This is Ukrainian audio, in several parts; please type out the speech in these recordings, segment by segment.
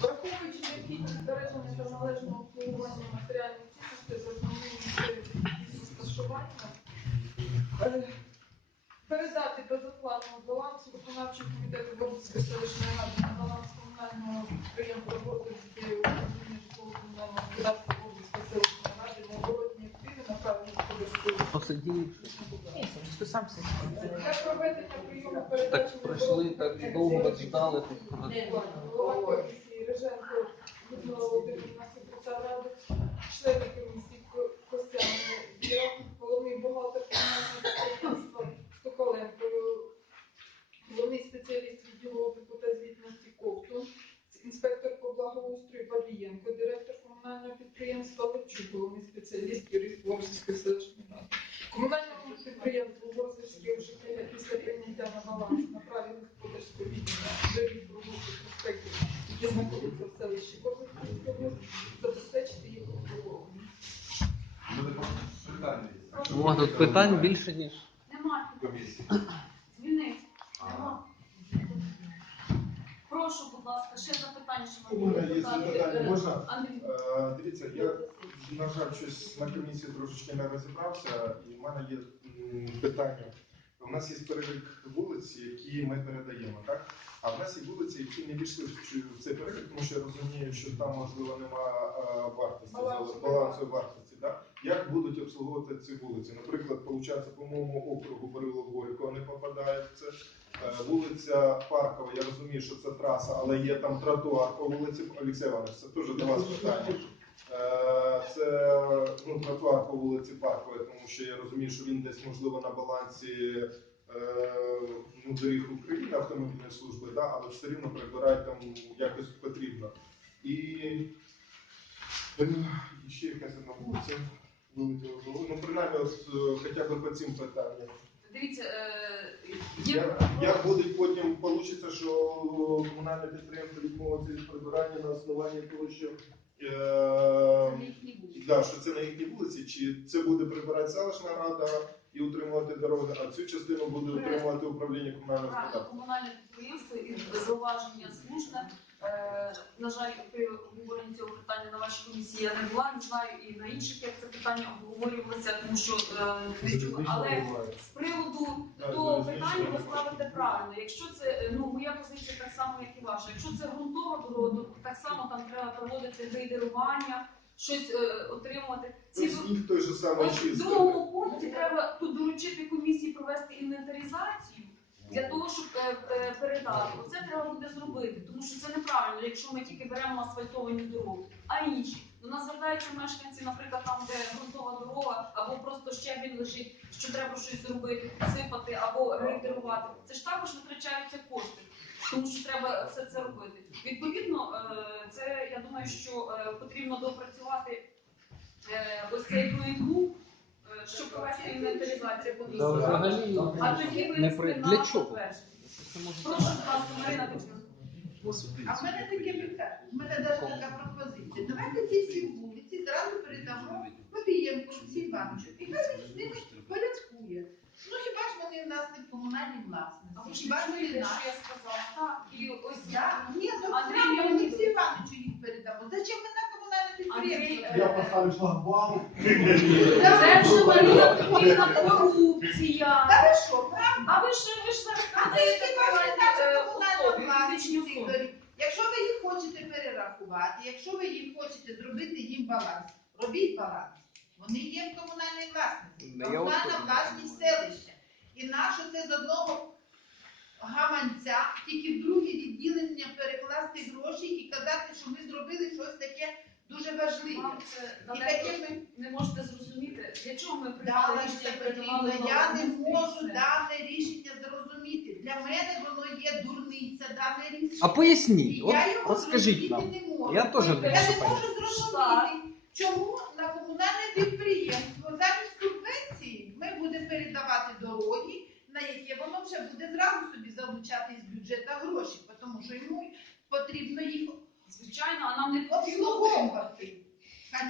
Враховуючи необхідність збереження та належного обслуговування матеріальних цінностей з основними розташування, е, передати безоплатно балансу виконавчого комітету Борської селищної ради на баланс комунального підприємства Борської управління житлово-комунального господарства Борської селищної ради на оборотні активи на правильну господарську Посидів. Ти сам Так пройшли, так довго ждали. так, Голова комісії Реженко Людмила Володимирівна, секретар ради, члени комісії Ко- Костяна Віра, головний бухгалтер комунального підприємства Стукаленко, головний спеціаліст відділу обліку та звітності Ковтун, інспектор по благоустрою Бабієнко, директор комунального підприємства Левчук, головний спеціаліст юрист Ворзівської селищної ради. Комунальному підприємству Ворзівське ЖКГ після прийняття на баланс на праві господарського відділу доріг прогулки проспектів, які знаходяться в селищі Ворзівської області, забезпечити їх обслуговування. О, тут питань більше, ніж. Комісії. Змінити. Нема. Прошу, будь ласка, ще запитання, У мене є запитання, Е, можна? Андрій, Е, Дивіться, я, на жаль, щось на комісії трошечки не розібрався, і в мене є м, питання. У нас є перелік вулиць, які ми передаємо, так? А в нас є вулиці, які не війшли в цей перелік, тому що я розумію, що там, можливо, нема е, вартості, Балансу. вартості. Так? Як будуть обслуговувати ці вулиці? Наприклад, виходить, по моєму округу Борило Горького не попадає в це. Е, Вулиця Паркова, я розумію, що це траса, але є там тротуар по вулиці Олексій Іванович, це теж до вас питання. Е, Це ну, тротуар по вулиці Паркової, тому що я розумію, що він десь можливо на балансі е, ну, доріг України автомобільної служби, да, але все рівно прибирати там якось потрібно. І, е, ще якась одна вулиця вилетіла. Ну, принаймні, от, хоча б по цим питанням. Дивіться, е, є Як, як буде потім вийде, що комунальне підприємство відмовиться від прибирання на основанні того, що, да, що це на їхній вулиці, чи це буде прибирати селищна рада і утримувати дороги, а цю частину буде утримувати управління комунального господарства. комунальне підприємство і зауваження слушне. Е, На жаль, при обговоренні цього питання на вашій комісії я не була, не знаю і на інших як це питання обговорювалося, тому що е, не чула. Але з приводу того питання ви ставите правильно. Якщо це ну моя позиція так само, як і ваша. Якщо це ґрунтова дорога, то так само там треба проводити грейдерування, щось е, отримувати. Ці той же самий Ось в другому пункті треба тут доручити комісії провести інвентаризацію для того, щоб е, е, передати. Оце треба буде зробити, тому що це неправильно, якщо ми тільки беремо асфальтовані дороги, а інші. До нас звертаються мешканці, наприклад, там, де ґрунтова дорога, або просто щебінь лежить, що треба щось зробити, сипати або рейдерувати. Це ж також витрачаються кошти. Тому що треба все це робити. Відповідно, е, це я думаю, що потрібно допрацювати ось цей проєкту, е, щоб провести інвентаризацію комісії. А тоді не винести при... для чого? Прошу, будь ласка, Марина А в мене таке питання, в мене навіть така пропозиція. Давайте ці всі вулиці зразу передамо Бабієнку Олексію Івановичу. І хай він з ними порядкує. Ну хіба ж вони в нас не в комунальній власності? Хіба ж вони наші? я сказала? Так, і ось Я? Ні, ну Андрій прямо Леонідович. Олексію Івановичу їх передамо. Зачем ми на комунальне підприємство? Андрій, Я поставлю шлагбаум. Це вже Петрівна корупція. Та ви що, правда? А ви ж ви ж зараз А не комунальні, наша комунальна доріг? Якщо ви їх хочете перерахувати, якщо ви їх хочете зробити їм баланс, робіть баланс. Вони є в комунальній власності, комунальна власність селища. І нащо це з одного гаманця, тільки в друге відділення перекласти гроші і казати, що ми зробили щось таке дуже це І таке ми не можете зрозуміти, для чого ми приймали це рішення потрібно. Я не можу міністра. дане рішення зрозуміти. Для мене воно є дурниця, дане рішення. А І поясніть, от, я його розкажіть зрозуміти нам. не можу. Я теж не Я не можу можу зрозуміти, чому на комунальне підприємство замість субвенції ми будемо передавати дороги, на які воно вже буде зразу собі залучати з бюджету гроші, тому що йому потрібно їх Звичайно, а нам не Цілком.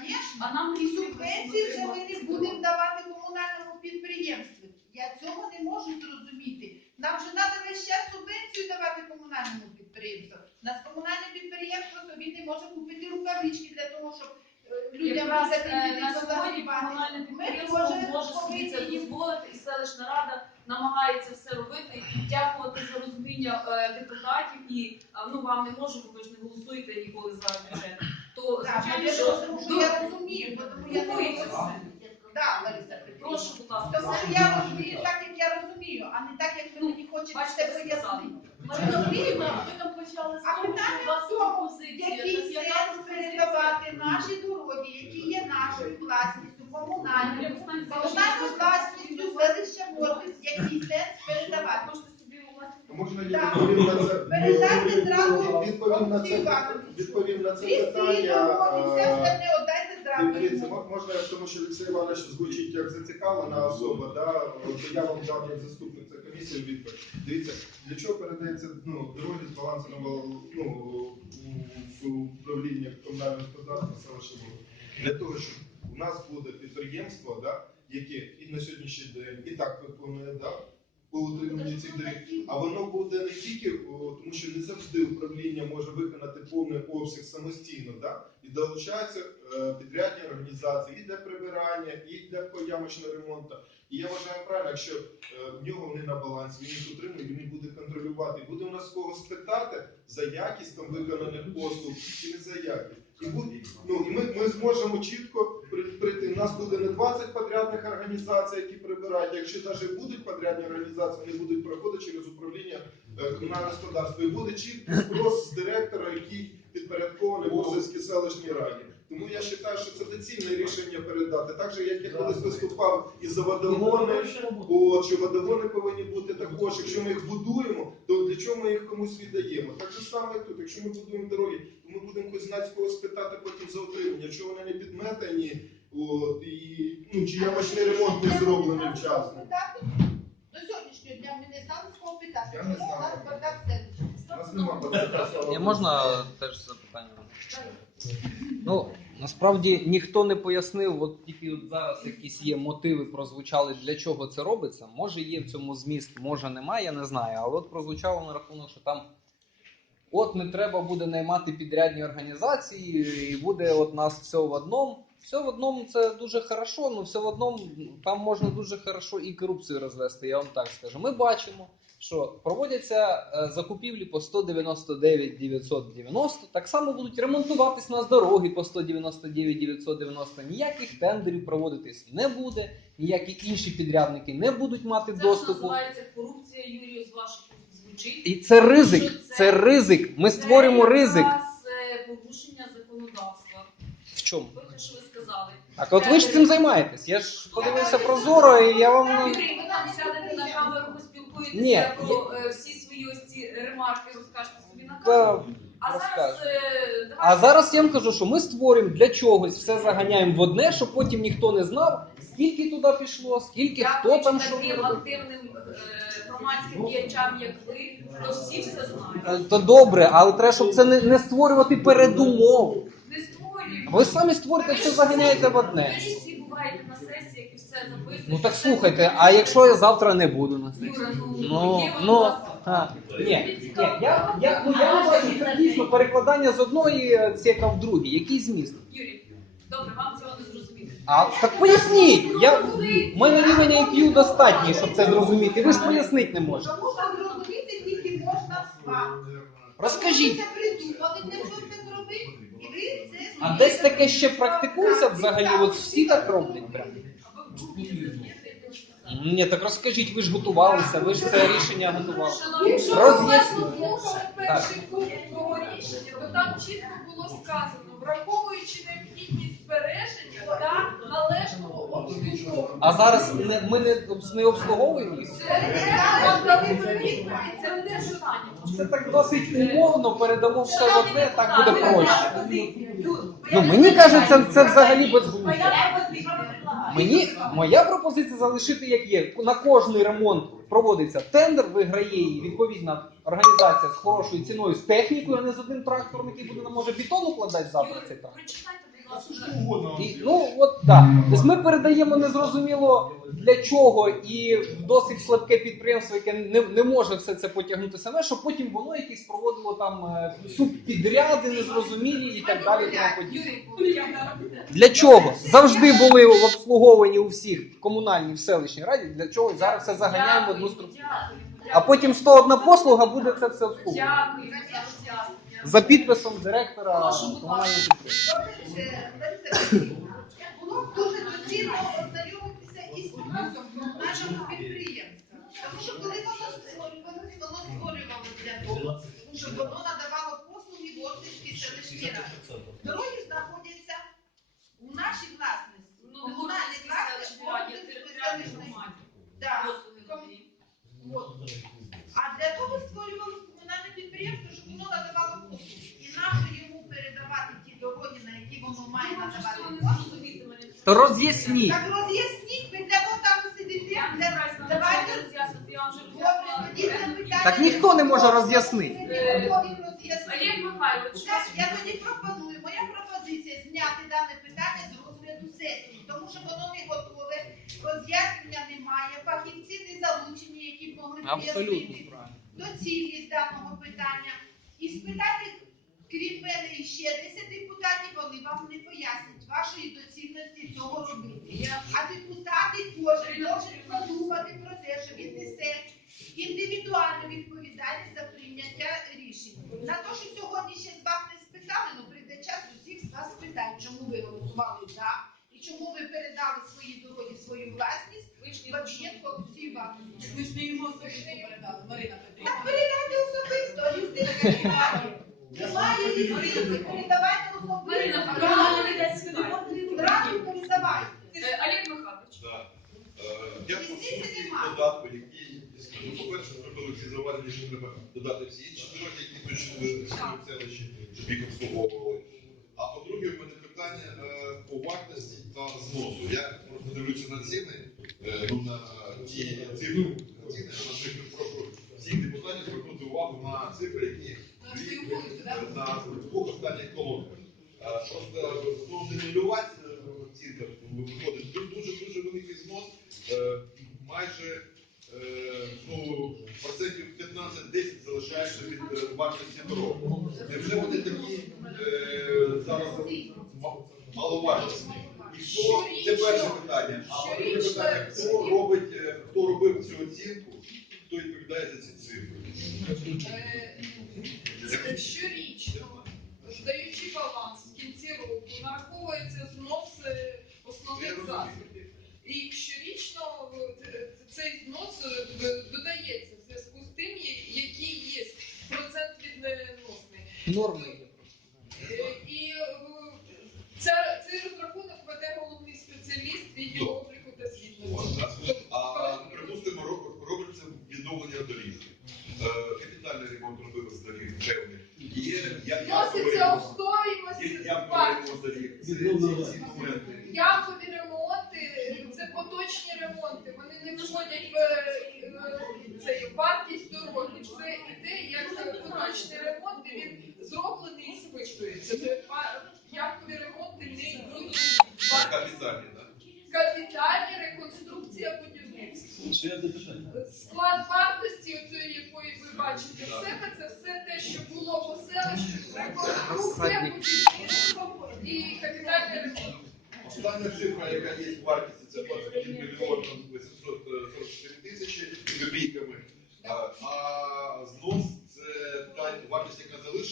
Звісно, А нам субвенції вже ми не будемо давати комунальному підприємству. Я цього не можу зрозуміти. Нам вже треба весь час субвенцію давати комунальному підприємству. Нас комунальне підприємство собі не може купити рукавички для того, щоб е, людям Якраз, е, закріпити на сьогодні комунальне Ми підприємство може собі це дозволити і селищна рада намагається все робити. І дякувати за розуміння е, депутатів. І ну вам не можу, бо ви ж не голосуєте ніколи за бюджет. То Так, звичайно, я що тому що я розумію, тому я не. Так, Лариса Петрівна. прошу, будь ласка. Тому що я розумію так, як я розумію, а не так, як ви мені хочете Бачите, це пояснити. Ви там почали з А того, що питання у вас в тому, пропозиція. Який яка сенс пропозиція? передавати наші дороги, які є нашою власністю, комунальною, комунальною власністю селища Воркут, який сенс передавати? Можете собі у вас Можна я Так. відповім на це? Передайте зразу Відповім на Олексію це, Івановичу. відповім на це питання. все е, остальне віддайте. Дивіться, мо- можна, тому що Олексій Іванович звучить як зацікавлена особа, да, то я вам дам як заступник цієї комісії відповідь. Дивіться, для чого передається ну, дороги з балансу на вал- ну, в управління комунального господарства селища Володимир? Для того, щоб у нас буде підприємство, да, яке і на сьогоднішній день і так виконує да, по утриманню цих доріг, а воно буде не тільки, о, тому що не завжди управління може виконати повний обсяг самостійно, да? і долучаються е, підрядні організації і для прибирання, і для ямочного ремонту. І я вважаю правильно, якщо е, в нього вони на балансі, він їх утримує, він їх буде контролювати. І буде у нас кого спитати за якість там виконаних послуг чи не за якість. І, ну, і ми, ми зможемо чітко прийти. У нас буде не 20 подрядних організацій, які прибирають. Якщо навіть будуть подрядні організації, вони будуть проходити через управління е, комунального господарства. І буде чіткий спрос з директора, який підпорядкований Бозовській селищній раді. Тому я вважаю, що це доцільне рішення передати. Так же, як я колись виступав і за водогони, От, що водогони повинні бути також. Якщо ми їх будуємо, то чого ми їх комусь віддаємо? Так же саме тут. Якщо ми будуємо дороги, то ми будемо когось знати, з кого спитати потім за утримання, якщо вони не підметані, от, і ну, чи ямочний ремонт не зроблений вчасно. До сьогоднішнього дня ми не знали, з кого питати. Я не Чому у нас знаю. бардак в? У нас нема подрядного. Я можна теж запитання? Ну, насправді ніхто не пояснив, от тільки от зараз якісь є мотиви прозвучали, для чого це робиться. Може є в цьому зміст, може немає, я не знаю. Але от прозвучало на рахунок, що там от не треба буде наймати підрядні організації, і буде от нас все в одному. Все в одному це дуже хорошо, але все в одному там можна дуже хорошо і корупцію розвести, я вам так скажу. Ми бачимо, що проводяться е, закупівлі по 199 990, так само будуть ремонтуватись у нас дороги по 199 990. Ніяких тендерів проводитись не буде, ніякі інші підрядники не будуть мати Це доступу. називається корупція, Юрію, з ваших звучить. І це ризик. Це- Це ризик. Ми створюємо Це ризик. якраз, е, порушення законодавства. В чому? Ви те, що ви сказали. Так, от ви ж цим займаєтесь. Я ж подивився прозоро, і я вам Юрій, ви там сядете на камеру, Ні, про е, всі свої ось ці ремарки, розкажете собі на та, камеру. А зараз, розкажу. е, давайте- А зараз я вам кажу, що ми створюємо для чогось, все заганяємо в одне, щоб потім ніхто не знав, скільки туди пішло, скільки хто Дякуючи там що таким робив. активним е, громадським діячам, як ви, то всі все знають. Е, То добре, але треба, щоб це не, не створювати передумов. Ви самі створюєте, все заганяєте в одне. Всі буваєте на сесіях і все записуєте. Ну так слухайте, а якщо я завтра не буду на сесії? Ну, Ну, ну, а, ні, ні, я, я, ну, я бачу, це дійсно перекладання з одної е, цека в другій. Який зміст? Юрій, добре, вам цього не зрозуміти. А так поясніть. Я, в мене рівень IQ достатній, щоб це зрозуміти. Ви ж пояснити не можете. Тому що зрозуміти тільки можна з вами. Розкажіть. Ви це придумали, це зробити, і ви це А десь таке ще практикується взагалі? От всі так роблять прям. Ні, так розкажіть, ви ж готувалися, ви ж це рішення готували. Якщо ви перший пункт того рішення, то там чітко було сказано, враховуючи необхідність збереження та належного обслуговування. А зараз не, ми не, обс- не обслуговуємо їх? Це так досить умовно, передамо все в одне, так буде проще. Ну, мені кажеться, це взагалі безглуздо. Моя. Мені моя пропозиція залишити як є. На кожний ремонт проводиться тендер, виграє її відповідна організація з хорошою ціною, з технікою, а не з одним трактором, який буде нам може бетон укладати завтра цей трактор. Прочитайте, А угодно. І, ну от так. Тобто ми передаємо незрозуміло для чого і в досить слабке підприємство, яке не, не може все це потягнути саме, щоб потім воно якісь проводило там е, субпідряди незрозумілі і так далі. і тому подібне. Для чого? Завжди були обслуговані у всіх комунальні в селищній раді. Для чого зараз це заганяємо в одну структуру. А потім 101 послуга буде це все обслуговувати. Дякую. За підписом директора Прошу, будь комунального ласка. підприємства. Е, Петрівна, Було б дуже доцільно ознайомитися із статусом нашого підприємства. Тому що коли воно створювалося, воно створювалося для того, щоб воно надавало послуги в Ординській селищній раді. Дороги знаходяться у нашій власності. Ну, Комунальні Городській власності селищній раді, селищної громаді. Да. От. А для того створювалося комунальне підприємство, щоб воно надавало. І нащо йому передавати ті дороги, на які воно має надавати послуги? То роз'ясніть. Так роз'ясніть, ви для того там сидите. Для... Давайте тоді Так ніхто не може роз'яснити. Олег Михайлович, Так, я тоді пропоную, моя пропозиція зняти дане питання з розгляду сесії, тому що воно не готове, роз'яснення немає, фахівці не залучені, які б могли Абсолютно пояснити правильно. доцільність даного питання. І спитати, крім мене, ще 10 депутатів, вони вам не пояснять вашої доцільності цього робити. А депутати кожен може подумати про те, що він несе індивідуальну відповідальність за прийняття рішень. На те, що сьогодні ще з вас не спитали, ну прийде час усіх з вас спитають, чому ви голосували за і чому ви передали свої дороги, свою власність вишні в об'єкт Олексій Іванович. Ми ж не йому особисто передали, Марина Петрівна. Так передайте особисто, а юстиція немає. Немає юстиції, передавайте Марина, особисто. правильно не дасть Зразу передавайте. Олег Михайлович, Так. Я Різниці додатку, який, по-перше, зробили зауваження, що треба додати всі інші дороги, які точно в селищі, щоб їх обслуговували. А по-друге, в мене питання по вартості та зносу. Я просто дивлюся на ціни, ну, ті на цифри, прошу всіх депутатів звернути увагу на цифри, які на двох останніх колонках. Е, Просто ну, не нивелювати е, цифр, виходить, тут дуже-дуже великий знос, е, майже е, ну, процентів 15-10 залишається від е, вартості дорог. Невже вони такі е, зараз ма- маловартісні? І хто, це перше питання. А друге питання, хто робить, е, хто робив цю оцінку, хто відповідає за ці цифри? Е, Щорічно, здаючи баланс в кінці року, нараховується знос е, основних засобів. І щорічно е, цей знос е, додається в зв'язку з тим, який є процент відносний. Норми є. Е, І е, ця- цей розрахунок веде головний спеціаліст відділу обліку та звітності. А припустимо, роб- робиться відновлення доріг. Е, Капітальний ремонт робили з доріг певних. Є я- ямковий Вноситься ремонт. у стоїмость Є ямковий вартості. ремонт доріг. Це ці- ці моменти. Ямкові ремонти це поточні ремонти. Вони не входять в е, цей вартість дороги. Це іде як поточний ремонт, і він зроблений і списується. Це ямкові ремонти не йдуть. Капітальні, так? Капітальні реконструкція будівництва. Склад вартості, якої ви бачите в себе, це все те, що було по селищу, реконструкція, будівництво і капітальний ремонт. Остання цифра, яка є в вартісті, це 21 мільйон 844 тисячі з копійками. А, а знос це та вартість,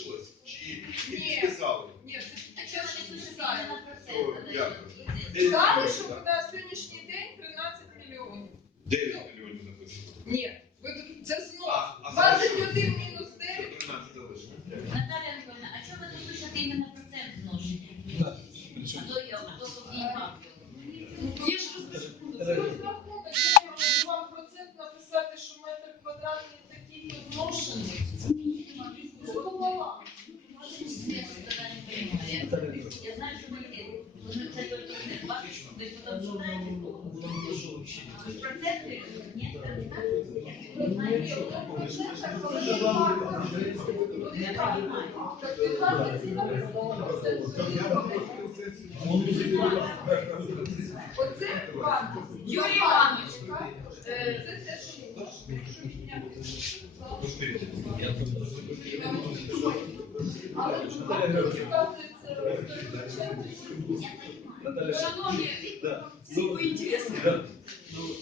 яка залишилась, чи Ні. списали? Ні, це те, що списали. Все, дякую. Сьогоднішній день 13 мільйонів. 9 мільйонів написано. Ні, ви тут- це знос. А, а 21 мінус 9. 13 залишилось. Наталя Антоновна, а чого ви не пишете іменно процент зношення? А то я, а то обіймав його. Є ж розрахунок. Це розрахунок, де я можу вам процент написати, що метр квадратний такий зношений. Це голова. Я тоді не розумію. Я знаю, що є. Ну, Це тільки не бачиш, ви потім читаєте. Проценти? Ні, це. Ні, воно в процентах, але не варто. Я розумію. Так, 15 написано, процент. Оце. Юрій Іванович, Це те, що. Але Да. Ну,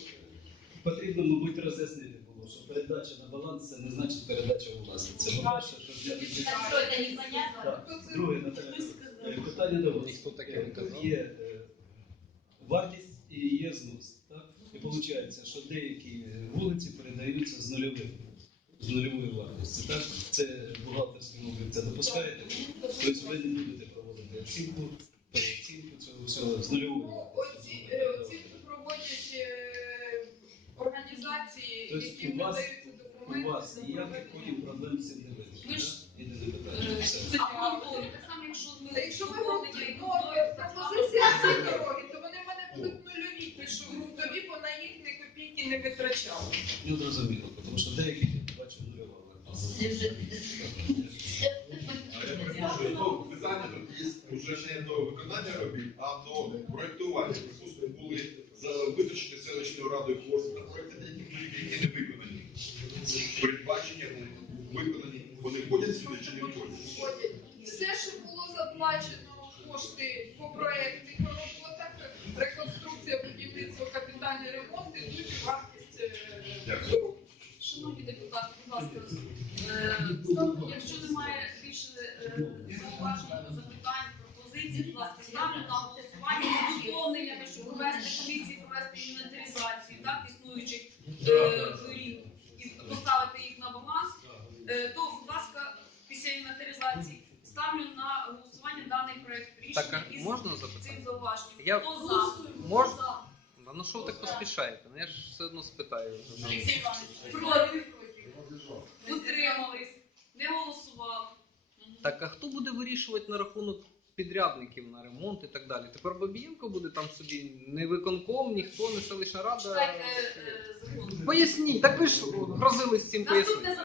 потрібно, мабуть, роз'яснити було, що передача на баланс це не значить передача у власність. Це по-перше, що непонятно? Друге, Наталя, е, питання до вас. Таке Тут. Є е, вартість і є знос. Так? І виходить, що деякі е, вулиці передаються з нульовим. З нульовою вартістю. Так? Це бухгалтерський облік це допускаєте. Тобто ви не будете оцінку, переоцінку цього всього з нульовою Ну, оці, е, оцінку проводять е, організації, Тобто які у вас- надаються У документи. вас ніяких потім проблем з цим не виникне. Ж. Е, Все. Це обґрунтовано. Так само, якщо ми Та Якщо ви говорите, ну, пропозиція ці дороги, то вони в мене будуть нульові, що грунтові, бо на їх ні копійки не витрачали. Ну, зрозуміло, тому що деякі бачу нульова вартість. А я перепрошую, то питання тут є вже не до виконання робіт, а до проєктування. Припустимо, були за- витрачені селищною радою кошти на проєкти, торгів, які не виконані. Передбачення виконані. Вони входять сюди чи не входять? Все, що було заплачено кошти по проєктних роботах, реконструкція, будівництво, капітальний ремонт, ідуть у вартість е, дорог. Шановні депутати, будь ласка, е, якщо немає більше е, зауважень, пропозицій, будь ласка, ставлю на голосування з доповненнями, щоб провести комісії, провести інвентаризацію так, існуючих е, і поставити їх на баланс, е, то, будь ласка, після інвентаризації ставлю на голосування даний проект Так, рішення а із можна цим зауваженням. Я- Хто за? Можна? Хто за? Да, ну що ви так поспішаєте? Ну я ж все одно спитаю. Олексій Іванович, проти, утримались, не голосував. Так, а хто буде вирішувати на рахунок підрядників на ремонт і так далі? Тепер Бабієнко буде там собі не виконком, ніхто, не селищна рада. Е, закон. Поясніть, так ви ж грозились цим пояснити.